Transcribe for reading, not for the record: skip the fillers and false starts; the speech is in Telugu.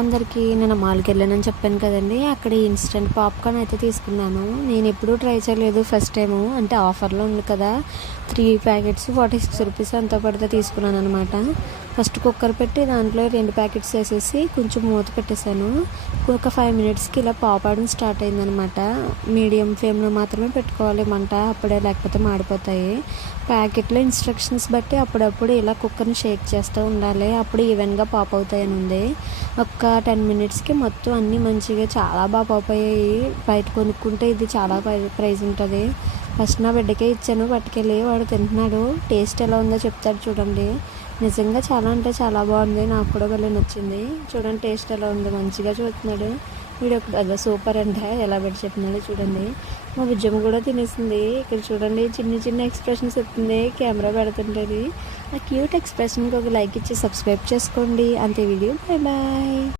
అందరికీ నేను మాల్కి వెళ్ళానని చెప్పాను కదండి. అక్కడ ఇన్స్టెంట్ పాప్కార్న్ అయితే తీసుకున్నాను. నేను ఎప్పుడూ ట్రై చేయలేదు, ఫస్ట్ టైము. అంటే ఆఫర్లో ఉంది కదా, 3 ప్యాకెట్స్ 46 రూపీస్ ఎంతో పడితే తీసుకున్నాను అనమాట. ఫస్ట్ కుక్కర్ పెట్టి దాంట్లో 2 ప్యాకెట్స్ వేసేసి కొంచెం మూత పెట్టేశాను. ఒక 5 మినిట్స్కి ఇలా పాపడం స్టార్ట్ అయిందనమాట. మీడియం ఫ్లేమ్లో మాత్రమే పెట్టుకోవాలి మంట, అప్పుడే లేకపోతే మాడిపోతాయి. ప్యాకెట్లో ఇన్స్ట్రక్షన్స్ బట్టి అప్పుడప్పుడు ఇలా కుక్కర్ని షేక్ చేస్తూ ఉండాలి, అప్పుడు ఈవెన్గా పాప్ అవుతాయని ఉంది. ఒక 10 మినిట్స్కి మొత్తం అన్నీ మంచిగా చాలా బాగా పాప్ అయ్యాయి. బయట కొనుక్కుంటే ఇది చాలా ప్రైస్ ఉంటుంది. ఫస్ట్ నా బిడ్డకే ఇచ్చాను, పట్టుకెళ్ళి వాడు తింటున్నాడు. టేస్ట్ ఎలా ఉందో చెప్తాడు చూడండి. నిజంగా చాలా అంటే చాలా బాగుంది, నాకు కూడా భలే నచ్చింది. చూడండి టేస్ట్ ఎలా ఉందో, మంచిగా చూస్తున్నాడు వీడియో. అదే సూపర్ అంటే ఎలా పెట్టి చెప్పినాడు చూడండి. మా విజయం కూడా తినేసింది. ఇక్కడ చూడండి చిన్న చిన్న ఎక్స్ప్రెషన్స్ చెప్తుంది కెమెరా పెడుతుంటుంది. ఆ క్యూట్ ఎక్స్ప్రెషన్కి ఒక లైక్ ఇచ్చి సబ్స్క్రైబ్ చేసుకోండి. అంతే వీడియో. Bye bye.